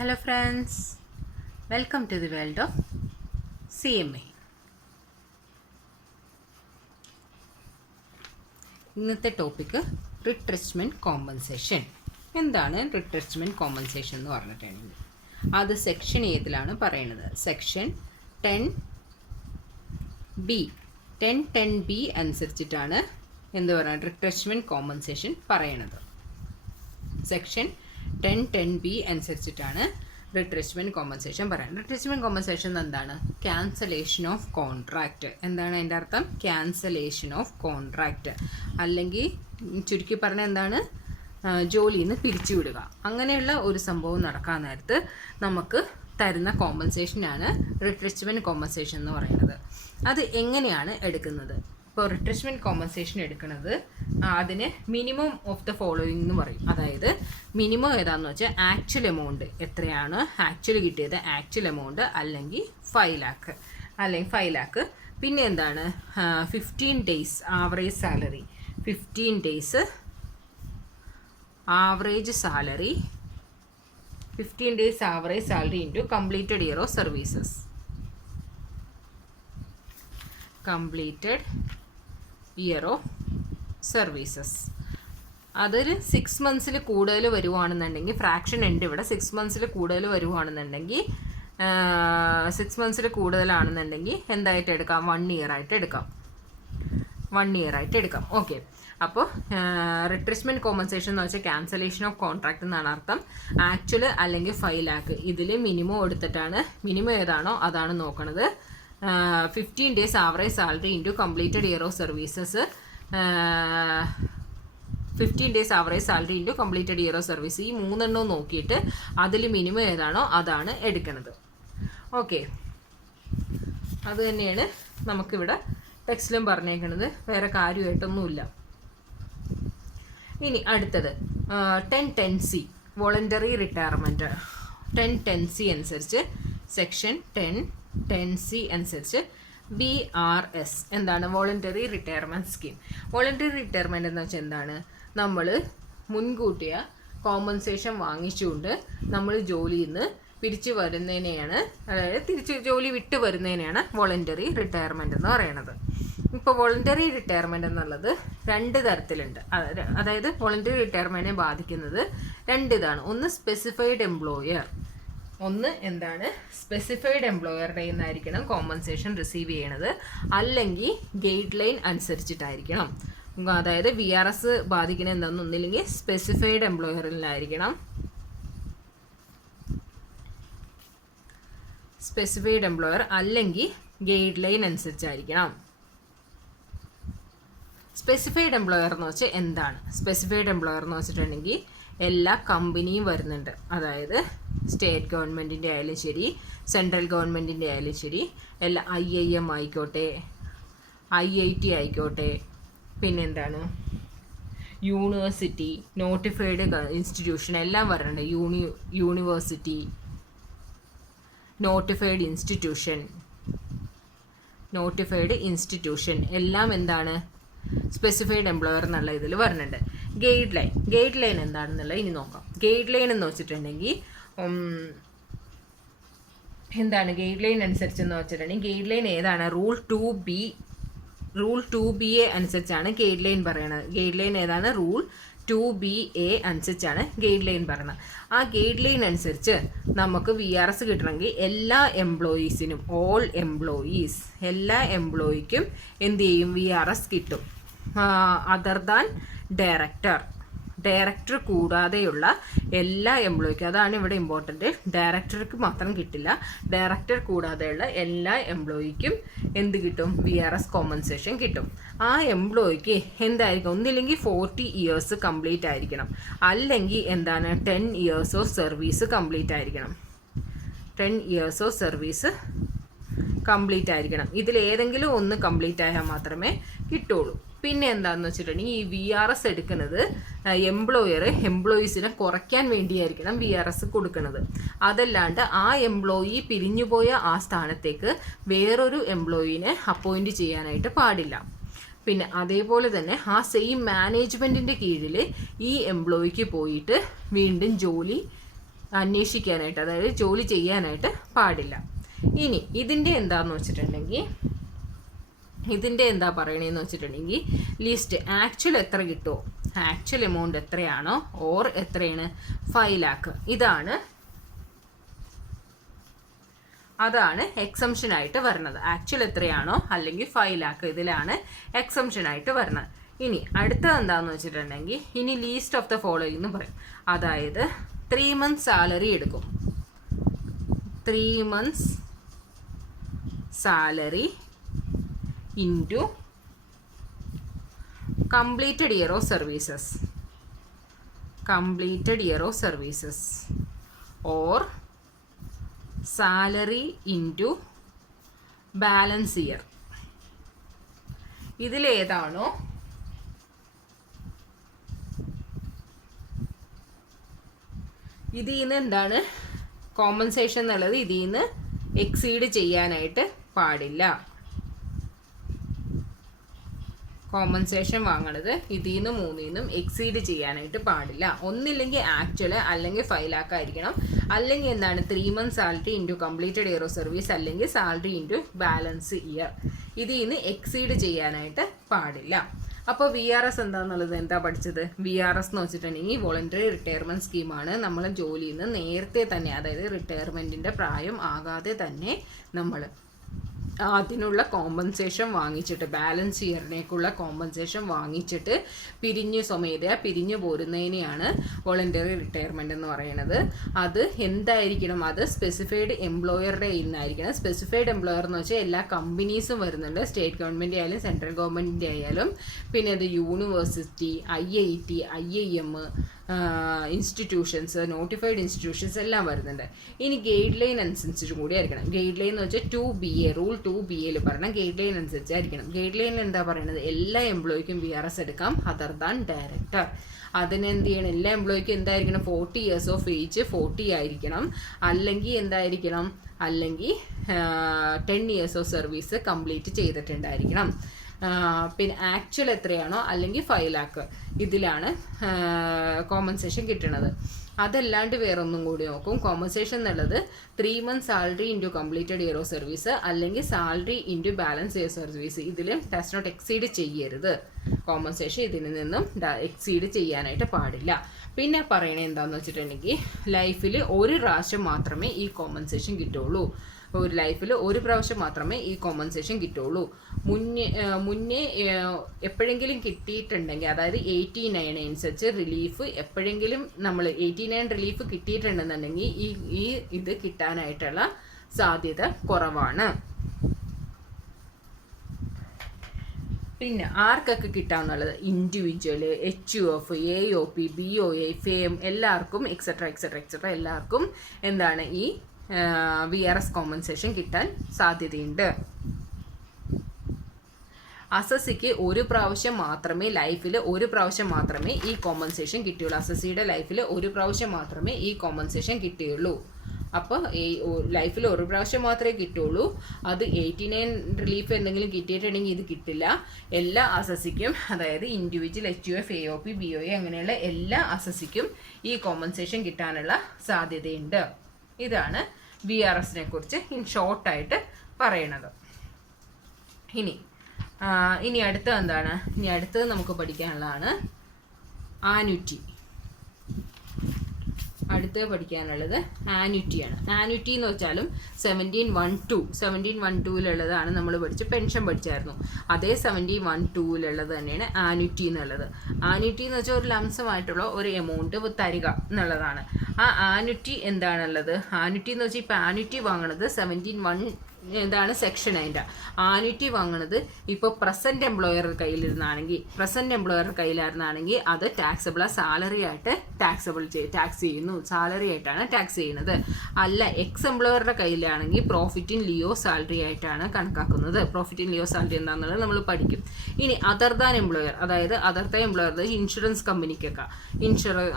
Hello friends, welcome to the world of CMA. ഇന്നത്തെ topic റിട്രെച്ച്മെൻറ്റ് compensation. എന്താണ് റിട്രെച്ച്മെൻറ്റ് compensation എന്ന് പറഞ്ഞിട്ടുണ്ടെങ്കിൽ അത് സെക്ഷൻ ഏതിലാണ് പറയുന്നത്? സെക്ഷൻ 10(10)(b) അനുസരിച്ചിട്ടാണ് എന്ത് പറയുക റിട്രെച്ച്മെൻറ്റ് കോമ്പൻസേഷൻ പറയണത്. സെക്ഷൻ 10(10)(b) അനുസരിച്ചിട്ടാണ് റിട്രെച്ച്മെൻറ്റ് കോമ്പൻസേഷൻ പറയുന്നത്. റിട്രെച്ച്മെൻറ്റ് കോമ്പൻസേഷൻ എന്താണ്? Cancellation of contract. എന്താണ് അതിൻ്റെ അർത്ഥം? ക്യാൻസലേഷൻ ഓഫ് കോൺട്രാക്റ്റ്, അല്ലെങ്കിൽ ചുരുക്കി പറഞ്ഞാൽ എന്താണ്? ജോലിയിൽ നിന്ന് പിരിച്ചുവിടുക. അങ്ങനെയുള്ള ഒരു സംഭവം നടക്കാൻ നേരത്ത് നമുക്ക് തരുന്ന കോമ്പൻസേഷനാണ് റിട്രെച്ച്മെൻറ്റ് കോമ്പൻസേഷൻ എന്ന് പറയുന്നത്. അത് എങ്ങനെയാണ് എടുക്കുന്നത്? ഇപ്പോൾ റിട്രെച്ച്മെൻറ്റ് കോമ്പൻസേഷൻ എടുക്കുന്നത് അതിന് മിനിമം ഓഫ് ദ ഫോളോയിങ് എന്ന് പറയും. അതായത് മിനിമം ഏതാണെന്ന് വെച്ചാൽ ആക്ച്വൽ എമൗണ്ട് എത്രയാണ് ആക്ച്വലി കിട്ടിയത്, ആക്ച്വൽ എമൗണ്ട് അല്ലെങ്കിൽ 5 lakh അല്ലെങ്കിൽ 5 lakh. പിന്നെ എന്താണ് 15 days average salary, 15 days average salary, 15 days average salary into completed year of services, completed year of services. അതൊരു 6 months കൂടുതൽ വരുവാണെന്നുണ്ടെങ്കിൽ, ഫ്രാക്ഷൻ ഉണ്ട് ഇവിടെ, 6 months കൂടുതൽ വരുവാണെന്നുണ്ടെങ്കിൽ, 6 months കൂടുതലാണെന്നുണ്ടെങ്കിൽ എന്തായിട്ട് എടുക്കാം? 1 year ആയിട്ട് എടുക്കാം, 1 year ആയിട്ട് എടുക്കാം. ഓക്കെ. അപ്പോൾ റിട്രെച്ച്മെൻറ്റ് കോമ്പൻസേഷൻ എന്ന് വെച്ചാൽ ക്യാൻസലേഷൻ ഓഫ് കോൺട്രാക്ട് എന്നാണ് അർത്ഥം. ആക്ച്വൽ അല്ലെങ്കിൽ 5 lakh ഇതിൽ മിനിമം എടുത്തിട്ടാണ്, മിനിമം ഏതാണോ അതാണ് നോക്കണത്. 15 days average salary into completed year of services, 15 days average salary into completed year of service. ഈ 3 നോക്കിയിട്ട് അതിൽ മിനിമം ഏതാണോ അതാണ് എടുക്കുന്നത്. ഓക്കെ, അത് തന്നെയാണ് നമുക്കിവിടെ ടെക്സ്റ്റിലും പറഞ്ഞേക്കുന്നത്, വേറെ കാര്യമായിട്ടൊന്നുമില്ല. ഇനി അടുത്തത് 10(10)(c) വോളണ്ടറി റിട്ടയർമെൻറ്റ്. 10(10)(c) അനുസരിച്ച് സെക്ഷൻ 10(10)(c) അനുസരിച്ച് VRS എന്താണ്? Voluntary retirement scheme. Voluntary retirement എന്ന് വെച്ചാൽ എന്താണ്? നമ്മൾ മുൻകൂട്ടിയ കോമ്പൻസേഷൻ വാങ്ങിച്ചുകൊണ്ട് നമ്മൾ ജോലിയിൽ നിന്ന് പിരിച്ചു വരുന്നതിനെയാണ്, അതായത് തിരിച്ച് ജോലി വിട്ട് വരുന്നതിനെയാണ് വോളണ്ടറി റിട്ടയർമെൻറ്റ് എന്ന് പറയുന്നത്. ഇപ്പോൾ വോളണ്ടറി റിട്ടയർമെൻറ്റ് എന്നുള്ളത് 2 തരത്തിലുണ്ട്. അതായത് വോളണ്ടറി റിട്ടയർമെൻറ്റിനെ ബാധിക്കുന്നത് 2 ഇതാണ്. ഒന്ന് സ്പെസിഫൈഡ് എംപ്ലോയർ, ഒന്ന് എന്താണ്? സ്പെസിഫൈഡ് എംപ്ലോയറുടെ നിന്നായിരിക്കണം കോമ്പൻസേഷൻ റിസീവ് ചെയ്യണത്, അല്ലെങ്കിൽ ഗൈഡ് ലൈൻ അനുസരിച്ചിട്ടായിരിക്കണം. അതായത് VRS ബാധിക്കുന്നത് എന്താണെന്ന് ഒന്നില്ലെങ്കിൽ സ്പെസിഫൈഡ് എംപ്ലോയറിലായിരിക്കണം, സ്പെസിഫൈഡ് എംപ്ലോയർ, അല്ലെങ്കിൽ ഗൈഡ് ലൈൻ അനുസരിച്ചായിരിക്കണം. സ്പെസിഫൈഡ് എംപ്ലോയർ എന്ന് വെച്ചാൽ എന്താണ്? സ്പെസിഫൈഡ് എംപ്ലോയർ എന്ന് വെച്ചിട്ടുണ്ടെങ്കിൽ എല്ലാ കമ്പനിയും വരുന്നുണ്ട്. അതായത് സ്റ്റേറ്റ് ഗവൺമെൻറ്റിൻ്റെ ആയാലും ശരി, സെൻട്രൽ ഗവൺമെൻറ്റിൻ്റെ ആയാലും ശരി, എല്ലാ IIM ആയിക്കോട്ടെ, IIT ആയിക്കോട്ടെ, പിന്നെന്താണ് യൂണിവേഴ്സിറ്റി, നോട്ടിഫൈഡ് ഇൻസ്റ്റിറ്റ്യൂഷൻ എല്ലാം വരുന്നുണ്ട്. യൂണിവേഴ്സിറ്റി, നോട്ടിഫൈഡ് ഇൻസ്റ്റിറ്റ്യൂഷൻ എല്ലാം എന്താണ്? സ്പെസിഫൈഡ് എംപ്ലോയർ എന്നുള്ള ഇതിൽ വരുന്നുണ്ട്. ഗൈഡ് ലൈൻ എന്താണെന്നുള്ളത് ഇനി നോക്കാം. ഗൈഡ് ലൈൻ എന്ന് വെച്ചിട്ടുണ്ടെങ്കിൽ എന്താണ്? ഗൈഡ് ലൈൻ അനുസരിച്ചെന്ന് വെച്ചിട്ടുണ്ടെങ്കിൽ ഗൈഡ് ലൈൻ ഏതാണ്? റൂൾ 2BA അനുസരിച്ചാണ് ഗൈഡ് ലൈൻ പറയണത്. ഗൈഡ് ലൈൻ ഏതാണ്? റൂൾ 2BA അനുസരിച്ചാണ് ഗൈഡ് ലൈൻ പറയുന്നത്. ആ ഗൈഡ് ലൈൻ അനുസരിച്ച് നമുക്ക് VRS കിട്ടണമെങ്കിൽ എല്ലാ എംപ്ലോയീസിനും, ഓൾ എംപ്ലോയീസ്, എല്ലാ എംപ്ലോയിക്കും എന്ത് ചെയ്യും? VRS കിട്ടും. അതർ ദാൻ ഡയറക്ടർ കൂടാതെയുള്ള എല്ലാ എംപ്ലോയിക്കും, അതാണ് ഇവിടെ ഇമ്പോർട്ടൻറ്റ്. ഡയറക്ടർക്ക് മാത്രം കിട്ടില്ല, ഡയറക്ടർ കൂടാതെയുള്ള എല്ലാ എംപ്ലോയിക്കും എന്ത് കിട്ടും? VRS കോമ്പൻസേഷൻ കിട്ടും. ആ എംപ്ലോയിക്ക് എന്തായിരിക്കും? ഒന്നില്ലെങ്കിൽ 40 years കംപ്ലീറ്റ് ആയിരിക്കണം, അല്ലെങ്കിൽ എന്താണ് 10 years ഓഫ് സർവീസ് കംപ്ലീറ്റ് ആയിരിക്കണം. 10 years ഓഫ് സർവീസ് കംപ്ലീറ്റ് ആയിരിക്കണം. ഇതിലേതെങ്കിലും ഒന്ന് കംപ്ലീറ്റ് ആയാൽ മാത്രമേ കിട്ടുള്ളൂ. പിന്നെ എന്താണെന്ന് വെച്ചിട്ടുണ്ടെങ്കിൽ ഈ VRS എടുക്കുന്നത് എംപ്ലോയീസിനെ കുറയ്ക്കാൻ വേണ്ടിയായിരിക്കണം VRS കൊടുക്കുന്നത്. അതല്ലാണ്ട് ആ എംപ്ലോയി പിരിഞ്ഞുപോയ ആ സ്ഥാനത്തേക്ക് വേറൊരു എംപ്ലോയീനെ അപ്പോയിൻറ്റ് ചെയ്യാനായിട്ട് പാടില്ല. പിന്നെ അതേപോലെ തന്നെ ആ സെയിം മാനേജ്മെൻറ്റിൻ്റെ കീഴിൽ ഈ എംപ്ലോയിക്ക് പോയിട്ട് വീണ്ടും ജോലി അന്വേഷിക്കാനായിട്ട്, അതായത് ജോലി ചെയ്യാനായിട്ട് പാടില്ല. ഇനി ഇതിൻ്റെ എന്താണെന്ന് വെച്ചിട്ടുണ്ടെങ്കിൽ, ഇതിൻ്റെ എന്താ പറയണതെന്ന് വെച്ചിട്ടുണ്ടെങ്കിൽ, ലിസ്റ്റ് ആക്ച്വൽ എത്ര കിട്ടുമോ, ആക്ച്വൽ എമൗണ്ട് എത്രയാണോ ഓർ എത്രയാണ് 5 lakh, അതാണ് എക്സംഷൻ ആയിട്ട് വരുന്നത്. ആക്ച്വൽ എത്രയാണോ അല്ലെങ്കിൽ 5 lakh ഇതിലാണ് എക്സംഷൻ ആയിട്ട് വരുന്നത്. ഇനി അടുത്തത് എന്താണെന്ന് വെച്ചിട്ടുണ്ടെങ്കിൽ, ഇനി ലീസ്റ്റ് ഓഫ് ദ ഫോളോയിങ് എന്ന് പറയും. അതായത് 3 months സാലറി എടുക്കും. 3 months salary into completed year of services, completed year of services, or salary into balance year. ഇതിലേതാണോ ഇതിൽ നിന്ന് എന്താണ് കോമ്പൻസേഷൻ എന്നുള്ളത്, ഇതിൽ നിന്ന് എക്സീഡ് ചെയ്യാനായിട്ട് പാടില്ല. കോമ്പൻസേഷൻ വാങ്ങണത് ഇതിൽ നിന്ന് 3 എക്സീഡ് ചെയ്യാനായിട്ട് പാടില്ല. ഒന്നില്ലെങ്കിൽ ആക്ച്വൽ അല്ലെങ്കിൽ 5 lakh ആയിരിക്കണം, അല്ലെങ്കിൽ എന്താണ് 3 months salary into completed year of service, അല്ലെങ്കിൽ സാലറി ഇൻറ്റു ബാലൻസ് ഇയർ. ഇതിൽ നിന്ന് എക്സീഡ് ചെയ്യാനായിട്ട് പാടില്ല. അപ്പോൾ VRS എന്താണെന്നുള്ളത് എന്താ പഠിച്ചത്? VRS എന്ന് വെച്ചിട്ടുണ്ടെങ്കിൽ വോളണ്ടറി റിട്ടയർമെൻറ്റ് സ്കീമാണ്. നമ്മൾ ജോലിയിൽ നിന്ന് നേരത്തെ തന്നെ, അതായത് റിട്ടയർമെൻറ്റിൻ്റെ പ്രായം ആകാതെ തന്നെ നമ്മൾ അതിനുള്ള കോമ്പൻസേഷൻ വാങ്ങിച്ചിട്ട്, ബാലൻസ് ഇയറിനേക്കുള്ള കോമ്പൻസേഷൻ വാങ്ങിച്ചിട്ട് പിരിഞ്ഞു പോരുന്നതിനെയാണ് വോളണ്ടറി റിട്ടയർമെൻറ്റ് എന്ന് പറയുന്നത്. അത് എന്തായിരിക്കണം? അത് സ്പെസിഫൈഡ് എംപ്ലോയറുടെ കയ്യിൽ നിന്നായിരിക്കണം. സ്പെസിഫൈഡ് എംപ്ലോയർ എന്ന് വെച്ചാൽ എല്ലാ കമ്പനീസും വരുന്നുണ്ട്, സ്റ്റേറ്റ് ഗവൺമെൻറ് ആയാലും സെൻട്രൽ ഗവൺമെൻറ്റിൻ്റെ ആയാലും, പിന്നെ അത് university, IIT, IIM institutions, notified institutions എല്ലാം വരുന്നുണ്ട്. ഇനി ഗൈഡ് ലൈൻ അനുസരിച്ചും കൂടി ആയിരിക്കണം. ഗൈഡ് ലൈൻ എന്ന് വെച്ചാൽ 2BA റൂൾ 2BAയിൽ പറഞ്ഞാൽ ഗൈഡ് ലൈൻ അനുസരിച്ചായിരിക്കണം. ഗൈഡ് ലൈനിൽ എന്താ പറയുന്നത്? എല്ലാ എംപ്ലോയിക്കും VRS എടുക്കാം അതർ ദാൻ ഡയറക്ടർ. അതിനെന്ത് ചെയ്യണം? എല്ലാ എംപ്ലോയിക്കും എന്തായിരിക്കണം? 40 years ഓഫ് ഏജ് 40 ആയിരിക്കണം, അല്ലെങ്കിൽ എന്തായിരിക്കണം? അല്ലെങ്കിൽ 10 years ഓഫ് സർവീസ് കംപ്ലീറ്റ് ചെയ്തിട്ടുണ്ടായിരിക്കണം. പിന്നെ ആക്ച്വൽ എത്രയാണോ അല്ലെങ്കിൽ 5 lakh ഇതിലാണ് കോമ്പൻസേഷൻ കിട്ടുന്നത്. അതല്ലാണ്ട് വേറൊന്നും കൂടി നോക്കും. കോമ്പൻസേഷൻ എന്നുള്ളത് 3 months salary into completed year of service, അല്ലെങ്കിൽ salary into balance year service. ഇതിലും ഡസ് നോട്ട് എക്സീഡ് ചെയ്യരുത്. കോമ്പൻസേഷൻ ഇതിൽ നിന്നും എക്സീഡ് ചെയ്യാനായിട്ട് പാടില്ല. പിന്നെ പറയണത് എന്താണെന്ന് വെച്ചിട്ടുണ്ടെങ്കിൽ, ലൈഫിൽ ഒരു പ്രാവശ്യം മാത്രമേ ഈ കോമ്പൻസേഷൻ കിട്ടുള്ളൂ. ഒരു ലൈഫിൽ ഒരു പ്രാവശ്യം മാത്രമേ ഈ കോമ്പൻസേഷൻ കിട്ടുള്ളൂ. മുന്നേ എപ്പോഴെങ്കിലും കിട്ടിയിട്ടുണ്ടെങ്കിൽ, അതായത് 89 അനുസരിച്ച് റിലീഫ് എപ്പോഴെങ്കിലും നമ്മൾ 89 റിലീഫ് കിട്ടിയിട്ടുണ്ടെന്നുണ്ടെങ്കിൽ ഈ ഇത് കിട്ടാനായിട്ടുള്ള സാധ്യത കുറവാണ്. പിന്നെ ആർക്കൊക്കെ കിട്ടാമെന്നുള്ളത്, individual, HUF, AOP, BOA, FAME എല്ലാവർക്കും എക്സെട്ര എല്ലാവർക്കും എന്താണ് ഈ VRS കോമ്പൻസേഷൻ കിട്ടാൻ സാധ്യതയുണ്ട്. അസസിക്ക് ഒരു പ്രാവശ്യം മാത്രമേ ലൈഫിൽ ഒരു പ്രാവശ്യം മാത്രമേ ഈ കോമ്പൻസേഷൻ കിട്ടുകയുള്ളൂ. അസസിയുടെ ലൈഫിൽ ഒരു പ്രാവശ്യം മാത്രമേ ഈ കോമ്പൻസേഷൻ കിട്ടുകയുള്ളൂ. അപ്പോൾ ലൈഫിൽ ഒരു പ്രാവശ്യം മാത്രമേ കിട്ടുള്ളൂ. അത് 89 റിലീഫ് എന്തെങ്കിലും കിട്ടിയിട്ടുണ്ടെങ്കിൽ ഇത് കിട്ടില്ല. എല്ലാ അസസിക്കും, അതായത് ഇൻഡിവിജ്വൽ, HUF, AOP, BOA അങ്ങനെയുള്ള എല്ലാ അസസിക്കും ഈ കോമ്പൻസേഷൻ കിട്ടാനുള്ള സാധ്യതയുണ്ട്. ഇതാണ് VRSനെ കുറിച്ച് ഇൻ ഷോർട്ടായിട്ട് പറയണത്. ഇനി അടുത്തത് എന്താണ്? ഇനി അടുത്തത് നമുക്ക് പഠിക്കാനുള്ളതാണ് ആനുറ്റി. അടുത്ത് പഠിക്കാനുള്ളത് ആനുറ്റിയാണ്. ആനുറ്റി എന്ന് വെച്ചാലും 1712 നമ്മൾ പഠിച്ച് പെൻഷൻ പഠിച്ചായിരുന്നു. അതേ 1712 തന്നെയാണ് ആനുറ്റി എന്നുള്ളത്. ആനുറ്റി എന്ന് വെച്ചാൽ ഒരു ലംസമായിട്ടുള്ള ഒരു എമൗണ്ട് തരിക എന്നുള്ളതാണ്. ആ ആനുറ്റി എന്താണുള്ളത്? ആനുറ്റി എന്ന് വെച്ചാൽ ഇപ്പോൾ ആനുറ്റി വാങ്ങണത് 17 എന്താണ് സെക്ഷൻ 9 ആനുറ്റി വാങ്ങുന്നത് ഇപ്പോൾ പ്രസൻറ്റ് എംപ്ലോയറുടെ കയ്യിലായിരുന്നാണെങ്കിൽ അത് ടാക്സബിൾ സാലറി ആയിട്ട് ടാക്സ് ചെയ്യുന്നു, സാലറി ആയിട്ടാണ് ടാക്സ് ചെയ്യുന്നത്. അല്ല, എക്സ് എംപ്ലോയറുടെ കയ്യിലാണെങ്കിൽ പ്രോഫിറ്റ് ഇൻ ലിയോ സാലറി ആയിട്ടാണ് കണക്കാക്കുന്നത്. പ്രോഫിറ്റ് ഇൻ ലിയോ സാലറി എന്താണെന്നുള്ളത് നമ്മൾ പഠിക്കും. ഇനി അതർ ദാൻ എംപ്ലോയർ, അതായത് അതർ ദാൻ എംപ്ലോയർ ഇൻഷുറൻസ് കമ്പനിക്കൊക്കെ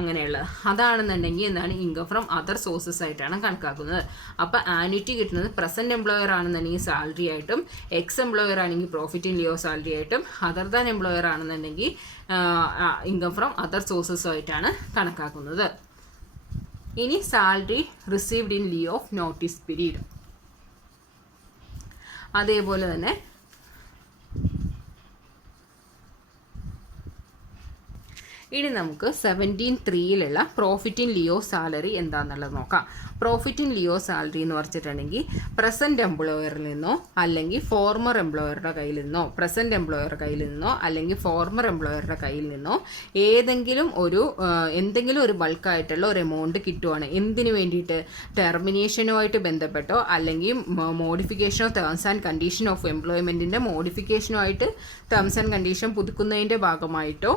അങ്ങനെയുള്ള അതാണെന്നുണ്ടെങ്കിൽ എന്താണ് ഇൻകം ഫ്രം അതർ സോഴ്സസ് ആയിട്ടാണ് കണക്കാക്കുന്നത്. അപ്പോൾ ആനുറ്റി കിട്ടുന്നത് പ്രസൻറ്റ് എംപ്ലോയർ ആണെന്നുണ്ടെങ്കിൽ സാലറി ആയിട്ടും, എക്സ് എംപ്ലോയർ ആണെങ്കിൽ പ്രോഫിറ്റ് ഇൻ ലിയോ സാലറി ആയിട്ടും, അതർ ദാൻ എംപ്ലോയർ ആണെന്നുണ്ടെങ്കിൽ ഇൻകം ഫ്രം അതർ സോഴ്സസ് ആയിട്ടാണ് കണക്കാക്കുന്നത്. ഇനി salary received in leave of notice period. അതേപോലെ തന്നെ ഇനി നമുക്ക് 17(3)ലുള്ള പ്രോഫിറ്റ് ഇൻ ലിയോ സാലറി എന്താണെന്നുള്ളത് നോക്കാം. പ്രോഫിറ്റ് ഇൻ ലിയോ സാലറി എന്ന് പറഞ്ഞിട്ടുണ്ടെങ്കിൽ പ്രസൻറ്റ് എംപ്ലോയറിൽ നിന്നോ അല്ലെങ്കിൽ ഫോർമർ എംപ്ലോയറുടെ കയ്യിൽ നിന്നോ, പ്രസൻറ്റ് എംപ്ലോയറുടെ കയ്യിൽ നിന്നോ അല്ലെങ്കിൽ ഫോർമർ എംപ്ലോയറുടെ കയ്യിൽ നിന്നോ എന്തെങ്കിലും ഒരു ബൾക്കായിട്ടുള്ള ഒരു എമൗണ്ട് കിട്ടുവാണ്. എന്തിനു വേണ്ടിയിട്ട്? ടെർമിനേഷനുമായിട്ട് ബന്ധപ്പെട്ടോ അല്ലെങ്കിൽ മോഡിഫിക്കേഷനോ ടേംസ് ആൻഡ് കണ്ടീഷൻ ഓഫ് എംപ്ലോയ്മെൻറ്റിൻ്റെ മോഡിഫിക്കേഷനുമായിട്ട് ടേംസ് ആൻഡ് കണ്ടീഷൻ പുതുക്കുന്നതിൻ്റെ ഭാഗമായിട്ടോ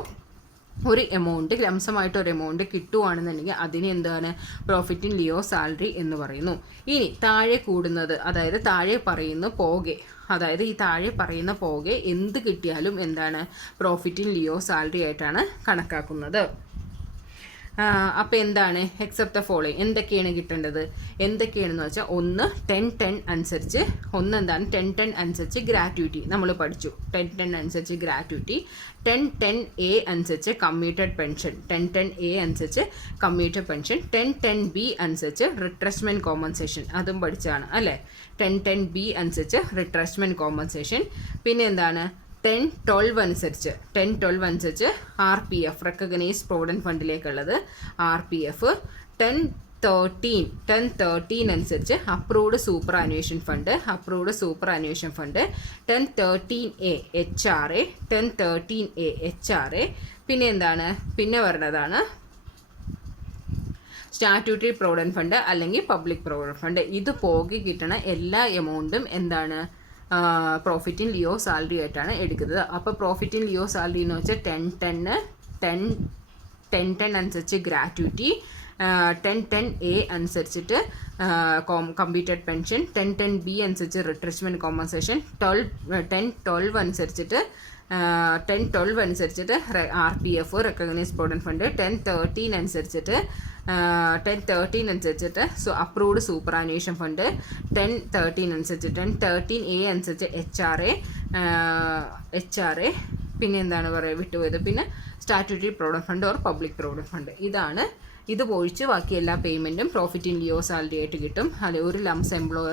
ഒരു എമൗണ്ട് ലംസമായിട്ട് ഒരു എമൗണ്ട് കിട്ടുവാണെന്നുണ്ടെങ്കിൽ അതിന് എന്താണ്? പ്രോഫിറ്റ് ഇൻ ലിയോ സാലറി എന്ന് പറയുന്നു. ഇനി താഴെ കൂടുന്നത്, അതായത് താഴെ പറയുന്ന പോകെ, അതായത് ഈ താഴെ പറയുന്ന പോകെ എന്ത് കിട്ടിയാലും എന്താണ്? പ്രോഫിറ്റ് ഇൻ ലിയോ സാലറി ആയിട്ടാണ് കണക്കാക്കുന്നത്. അപ്പോൾ എന്താണ്? എക്സെപ്റ്റ് ദ ഫോളോയിങ് എന്തൊക്കെയാണ് കിട്ടേണ്ടത്? എന്തൊക്കെയാണെന്ന് വെച്ചാൽ, ഒന്ന് 10-10 അനുസരിച്ച്, എന്താണ് 10-10 അനുസരിച്ച് ഗ്രാറ്റുവിറ്റി നമ്മൾ പഠിച്ചു. 10-10 അനുസരിച്ച് ഗ്രാറ്റുവിറ്റി, 10-10A അനുസരിച്ച് കമ്മ്യൂട്ടഡ് പെൻഷൻ, 10-10A അനുസരിച്ച് കമ്മ്യൂട്ടഡ് പെൻഷൻ, 10-10B അനുസരിച്ച് റിട്രച്ച്മെൻറ്റ് കോമ്പൻസേഷൻ, അതും പഠിച്ചാണ് അല്ലേ? 10-10B അനുസരിച്ച് റിട്രച്ച്മെൻറ്റ് കോമ്പൻസേഷൻ. പിന്നെ എന്താണ്? 10-12 അനുസരിച്ച് RPF, റെക്കഗ്നൈസ്ഡ് പ്രൊവിഡൻറ്റ് ഫണ്ടിലേക്കുള്ളത് RPF. 10-13 അനുസരിച്ച് approved superannuation fund, 10-13A HRA, 10-13A HRA. പിന്നെ എന്താണ്? പിന്നെ വരുന്നതാണ് സ്റ്റാറ്റ്യൂട്ടറി പ്രൊവിഡൻറ്റ് ഫണ്ട് അല്ലെങ്കിൽ പബ്ലിക് പ്രൊവിഡൻറ്റ് ഫണ്ട്. ഇത് പോകെ കിട്ടണ എല്ലാ എമൗണ്ടും എന്താണ്? പ്രോഫിറ്റ് ഇൻ ലിയോ സാലറി ആയിട്ടാണ് എടുക്കുന്നത്. അപ്പോൾ പ്രോഫിറ്റ് ഇൻ ലിയോ സാലറി എന്ന് വെച്ചാൽ 10-10 അനുസരിച്ച് ഗ്രാറ്റുവിറ്റി, 10-10A അനുസരിച്ചിട്ട് കമ്പ്യൂട്ടഡ് പെൻഷൻ, 10-10B അനുസരിച്ച് റിട്രച്ച്മെൻറ്റ് കോമ്പൻസേഷൻ, 10-12 അനുസരിച്ചിട്ട് RPF റെക്കഗ്നൈസ്ഡ് പ്രൊവിഡൻറ്റ് ഫണ്ട്, 10-13 അനുസരിച്ചിട്ട് അപ്രൂവ്ഡ് സൂപ്പർ ആനുവേഷൻ ഫണ്ട്, 10-13 അനുസരിച്ച് 10-13A അനുസരിച്ച് HRA. പിന്നെ എന്താണ് പറയുക വിട്ടുപോയത്? പിന്നെ statutory provident fund or public provident fund. ഇത് ഒഴിച്ച് ബാക്കി എല്ലാ പേയ്മെൻറ്റും പ്രോഫിറ്റ് ഇൻ ലിയോ സാലറി ആയിട്ട് കിട്ടും. അല്ലെങ്കിൽ ഒരു ലംസ് എംപ്ലോയർ